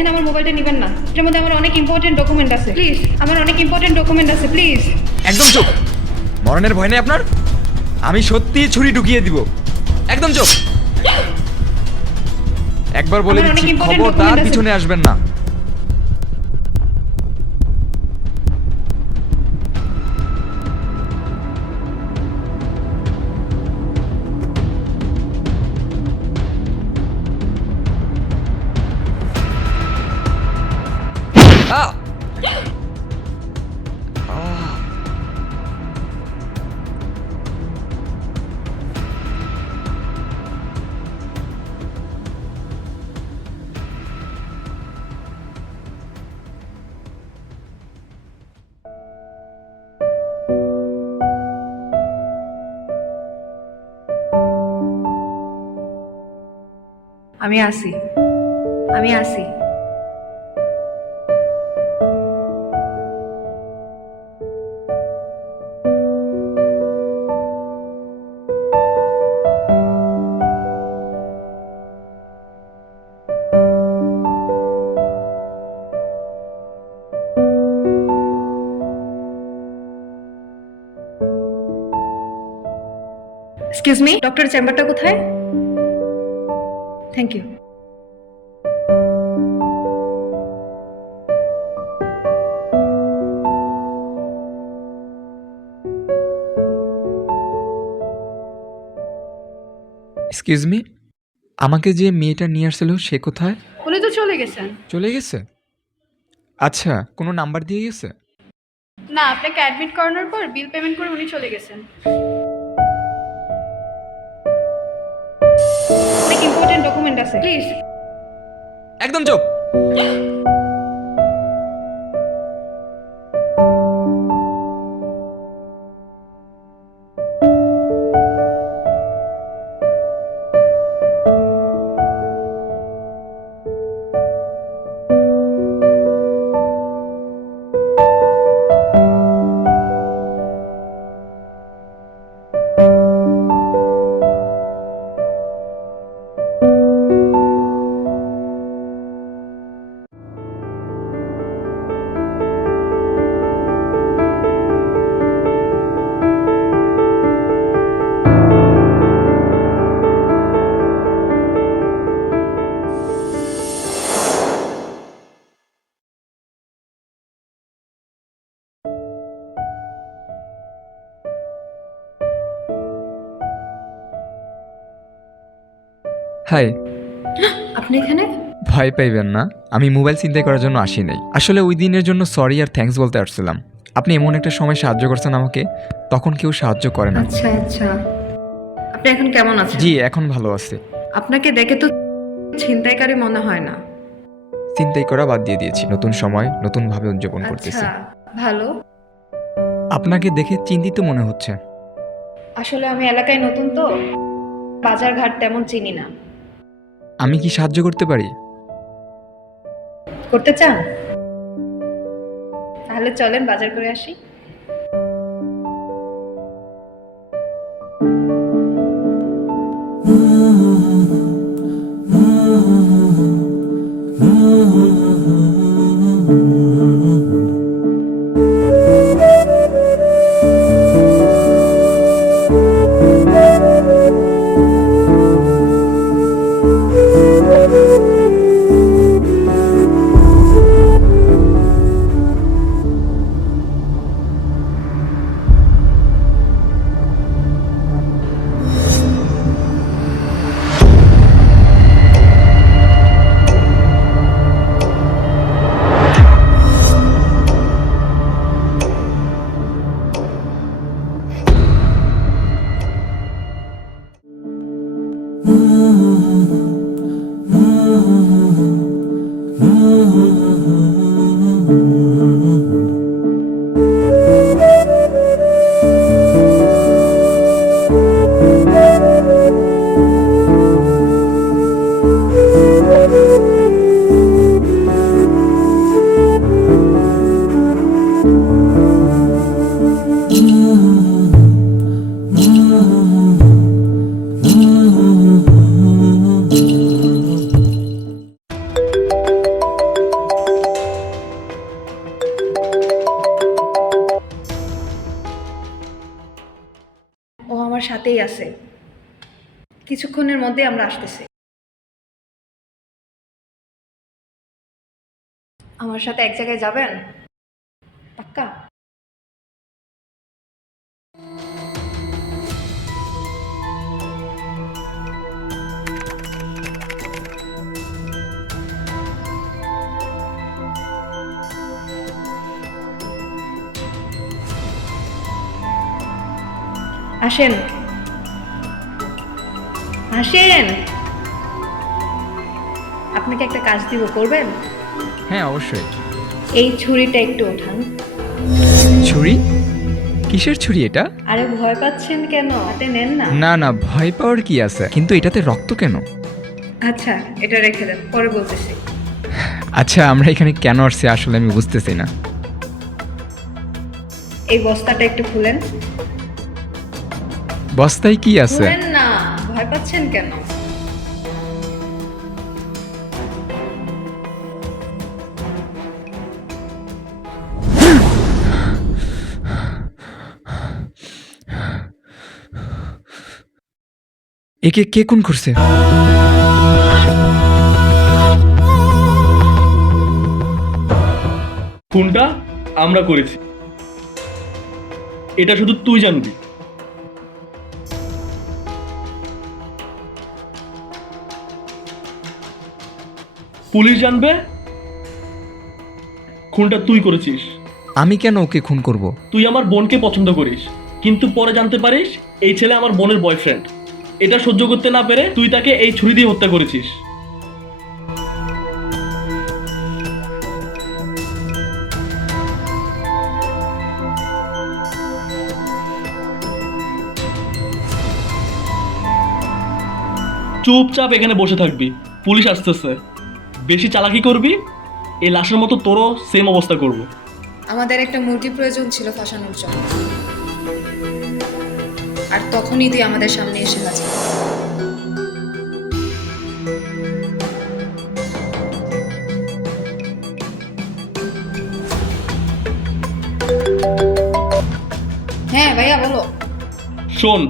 দেখেন আমার মোবাইলটা নেবেন না। এটার মধ্যে আমার অনেক ইম্পর্টেন্ট ডকুমেন্ট আছে। প্লিজ আমার অনেক ইম্পর্টেন্ট ডকুমেন্ট আছে প্লিজ একদম চুপ। মরণের ভয় নেই আপনার? আমি সত্যি ছুরি ঢুকিয়ে দিব। একদম চুপ। একবার বলে দিচ্ছি খবরদার পিছনে আসবেন না। আমি আসি আমি আসি এক্সকিউজ মি ডক্টর চেম্বারটা কোথায়? থ্যাংক ইউ এক্সকিউজ মি আমাকে যে মেয়েটা নিয়ে আসছিল সে কোথায়? উনি তো চলে গেছেন। চলে গেছে? আচ্ছা কোনো নাম্বার দিয়ে গেছে? না আপনাকে অ্যাডমিট করানোর পর বিল পেমেন্ট করে উনি চলে গেছেন। ডকুমেন্ট আছে প্লিজ। একদম চুপ। হাই। আপনি এখানে? ভয় পাইবেন না আমি মোবাইল চিন্তাই করার জন্য আসি নাই। আসলে ওই দিনের জন্য সরি আর থ্যাঙ্কস বলতে আসছিলাম। আপনি এমন একটা সময় সাহায্য করছেন আমাকে তখন কেউ সাহায্য করে না। আচ্ছা আচ্ছা। আপনি এখন কেমন আছেন? জি এখন ভালো আছে। আপনাকে দেখে তো ছিনতাইকারী মনে হয় না। চিন্তাই করা বাদ দিয়ে দিয়েছি নতুন সময় নতুনভাবে উদযাপন করতেছি। আচ্ছা ভালো। আপনাকে দেখে চিন্তিত মনে হচ্ছে। আসলে আমি এলাকায় নতুন তো বাজার ঘাট তেমন চিনি না। আমি কি সাহায্য করতে পারি? করতে চান? তাহলে চলেন বাজার করে আসি। Oh. আছে কিছুক্ষণের মধ্যে আমরা আসতেছি। আমার সাথে এক জায়গায় যাবেন? পাক্কা? আসেন। আসেন। আপনাকে একটা কাজ দিব করবেন? হ্যাঁ অবশ্যই। এই ছুরিটা একটু ওঠান। ছুরি? কিসের ছুরি এটা? আরে ভয় পাচ্ছেন কেন? হাতে নেন না। না না ভয় পাওয়ার কি আছে? কিন্তু এটাতে রক্ত কেন? আচ্ছা এটা রেখে দেন পরে বলতেছি। আচ্ছা আমরা এখানে কেন আসছি আসলে আমি বুঝতেছি না। এই বস্তাটা একটু খুলেন। বস্তায় কি আছে? খুলেন ভয় পাচ্ছেন কেন? একে কে কোন করছে? খুনটা আমরা করেছি। এটা শুধু তুই জানবি। পুলিশ জানবে খুনটা তুই করেছিস। আমি কেন ওকে খুন করব? তুই আমার বোনকে পছন্দ করিস কিন্তু পরে জানতে পারিস এই ছেলে আমার বোনের বয়ফ্রেন্ড এটা সহ্য করতে না পেরে তুই তাকে এই ছুরি দিয়ে হত্যা করেছিস। চুপচাপ এখানে বসে থাকবি পুলিশ আসতেছে। বেশি চালাকি করবি এই লাশের মতো তোরও সেম অবস্থা করব। আমাদের একটা মুরগি প্রয়োজন ছিল ফাঁসানোর জন্য। আর তখনই তুই আমাদের সামনে এসে হাজির হ্যাঁ ভাইয়া বলো। শোন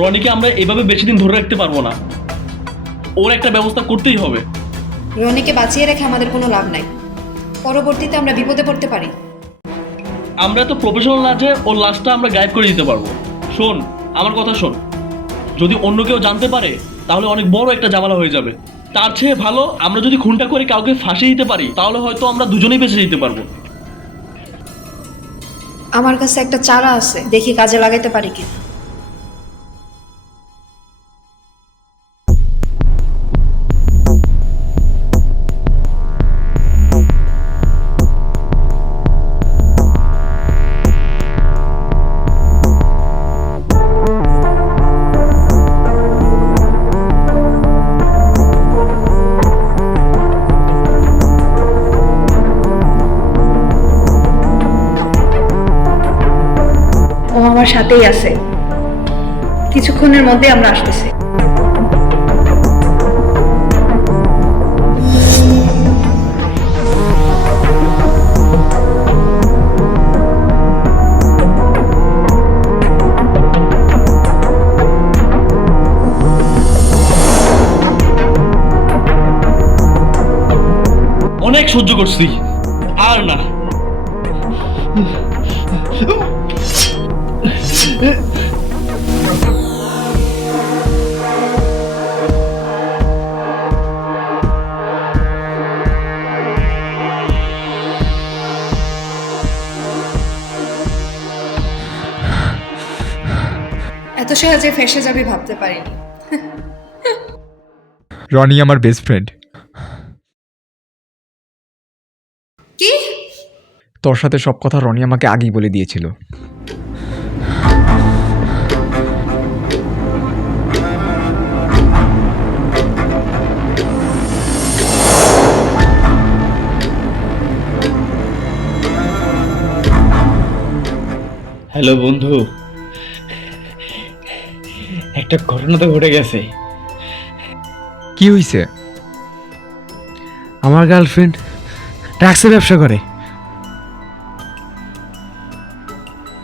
রনিকে আমরা এভাবে বেশি দিন ধরে রাখতে পারব না। ওর একটা ব্যবস্থা করতেই হবে। রনিকে বাঁচিয়ে রেখে আমাদের কোনো লাভ নাই। পরবর্তীতে আমরা বিপদে পড়তে পারি। আমরা তো প্রফেশনাল না যে ওর লাশটা আমরা গায়েব করে দিতে পারব। শোন আমার কথা শোন। যদি অন্য কেউ জানতে পারে তাহলে অনেক বড় একটা জামালা হয়ে যাবে। তার চেয়ে ভালো আমরা যদি খুনটা করে কাউকে ফাঁসিয়ে দিতে পারি তাহলে হয়তো আমরা দুজনেই বেঁচে যেতে পারব। আমার কাছে একটা চারা আছে দেখি কাজে লাগাইতে পারি কি আমার সাথেই আছে। কিছুক্ষণের মধ্যে আমরা আসতেছি। অনেক সহ্য করছি। আর না। এত সহজে ফেসে যাবি ভাবতে পারিনি। রনি আমার বেস্ট ফ্রেন্ড কি? তোর সাথে সব কথা রনি আমাকে আগেই বলে দিয়েছিল। হ্যালো বন্ধু। একটা ঘটনা তো ঘটে গেছে। কি হয়েছে আমার গার্লফ্রেন্ড ট্যাক্সি ব্যবসা করে।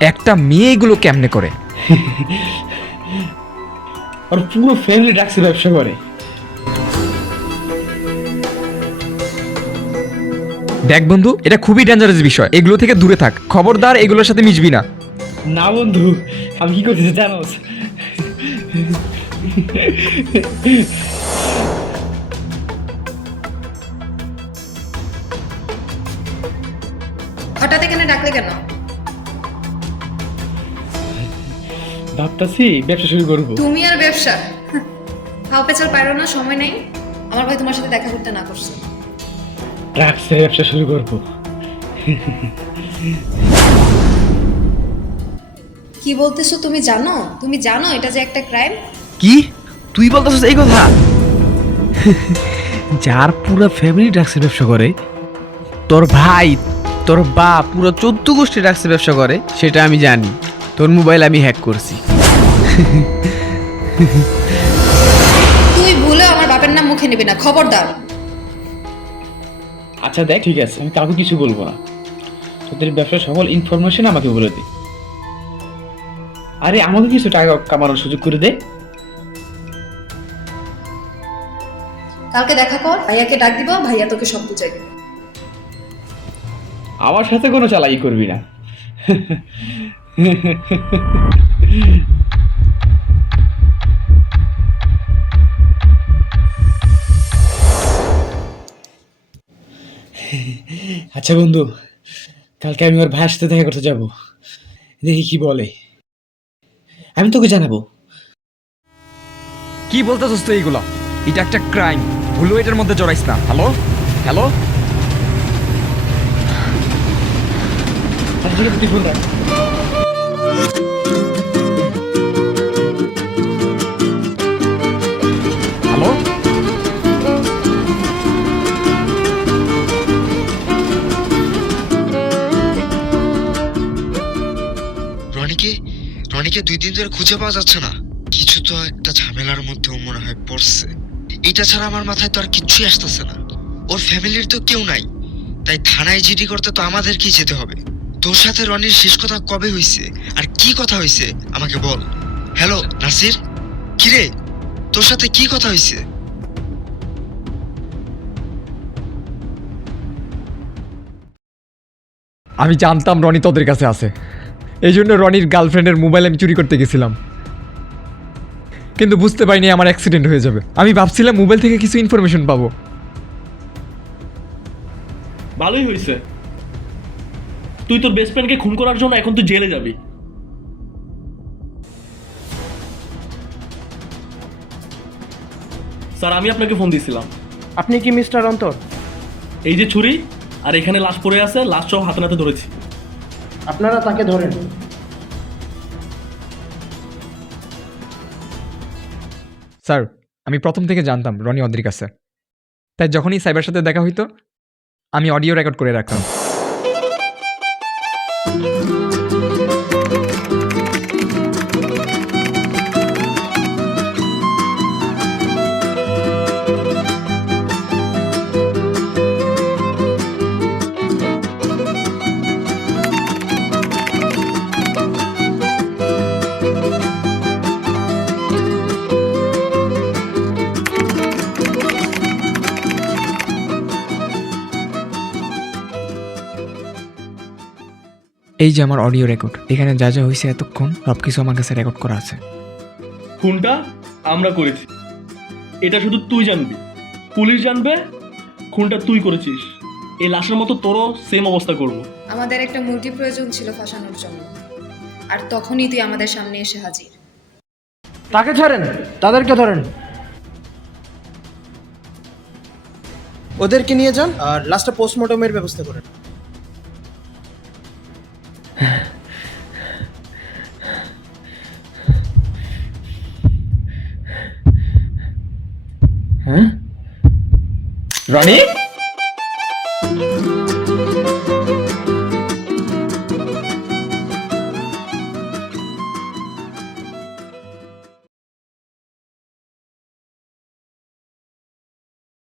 একটা মেয়ে এগুলো কেমনে করে? আর পুরো ফ্যামিলি ড্রাগসের ব্যবসা করে। দেখ বন্ধু এটা খুবই ডেঞ্জারাস বিষয়। এগুলো থেকে দূরে থাক। খবরদার এগুলোর সাথে মিশবি না। না বন্ধু আমি কি করতেছি জানোস? হঠাৎ এখানে ডাকলে কেন? ভাবতাছি ব্যবসা শুরু করব। তুমি আর ব্যবসা? হাও পেছাল পারো না সময় নেই। আমার ভাই তোমার সাথে দেখা করতে না করছে। ড্রাগসের ব্যবসা শুরু করব। কি বলতেছো তুমি জানো? তুমি জানো এটা যে একটা ক্রাইম কি? তুই বলতেছিস এই কথা? যার পুরো ফ্যামিলি ড্রাগসের ব্যবসা করে তোর ভাই তোর বা পুরো চোদ্দ গোষ্ঠী ড্রাগসের ব্যবসা করে সেটা আমি জানি। তোর মোবাইল আমি হ্যাক করছি। তুই ভুলে আমার বাপের নাম মুখে নিবি না খবরদার। আচ্ছা দেখ ঠিক আছে আমি কাউকে কিছু বলব না। তোদের ব্যবসার সকল ইনফরমেশন আমাকে বলে দে। আরে আমাকে কিছু টাকা কামানোর সুযোগ করে দে। কালকে দেখা কর ভাইয়াকে ডাক দিব ভাইয়া তোকে সব বুঝাই দেবে। আমার সাথে কোনো চালাই করবি না। আচ্ছা বন্ধু কালকে আমি ওর ভাইয়ের সাথে দেখা করতে যাব। দেখি কি বলে। আমি তোকে জানাব। কি বলতেছস তুই এইগুলো এটা একটা ক্রাইম। ভুলো এটার মধ্যে জড়াইস না। হ্যালো? হ্যালো? আচ্ছা ঠিক আছে তুই ফোন রাখ। দিন ধরে খুঁজে পাওয়া যাচ্ছে না। কিছু তো একটা ঝামেলার মধ্যেও মনে হয় পড়ছে। এটা ছাড়া আমার মাথায় তো আর কিচ্ছুই আসতেছে না। ওর ফ্যামিলির তো কেউ নাই। তাই থানায় জিডি করতে তো আমাদেরকেই যেতে হবে। তোর সাথে রনির শেষ কথা কবে হয়েছে আর কি কথা হয়েছে আমাকে বল। হ্যালো, নাসির? কিরে? তোর সাথে কি কথা হয়েছে আমি জানতাম রনি তোদের কাছে আছে। এই জন্য রনির গার্লফ্রেন্ডের মোবাইল আমি চুরি করতে গেছিলাম। কিন্তু বুঝতে পারিনি আমার অ্যাক্সিডেন্ট হয়ে যাবে। আমি ভাবছিলাম মোবাইল থেকে কিছু ইনফরমেশন পাবো। ভালোই হয়েছে। তুই তোর বেস্ট ফ্রেন্ডকে খুন করার জন্য এখন তুই জেলে যাবি। স্যার আমি আপনাকে ফোন দিয়েছিলাম আপনি কি মিস্টার অন্তর? এই যে ছুরি আর এখানে লাশ পড়ে আছে লাশ সব হাতে নাতে ধরেছি। আপনারা তাকে ধরেন। স্যার, আমি প্রথম থেকে জানতাম রনি অদ্রিক স্যার তাই যখনই সাইবার সাথে দেখা হইতো, আমি অডিও রেকর্ড করে রাখতাম। এই যে আমার অডিও রেকর্ড এখানে যা যা হয়েছে এতক্ষণ সব কিছু আমার কাছে রেকর্ড করা আছে। খুনটা আমরা করেছি। এটা শুধু তুই জানবি। পুলিশ জানবে খুনটা তুই করেছিস। এই লাশের মতো তোরও সেম অবস্থা করব। আমাদের একটা মূর্তি প্রয়োজন ছিল ফাঁসানোর জন্য। আর তখনই তুই আমাদের সামনে এসে হাজির। তাকে ছাড়েন তাদেরকে ধরেন। ওদেরকে নিয়ে যান আর লাস্টে পোস্টমর্টমের ব্যবস্থা করেন। রনি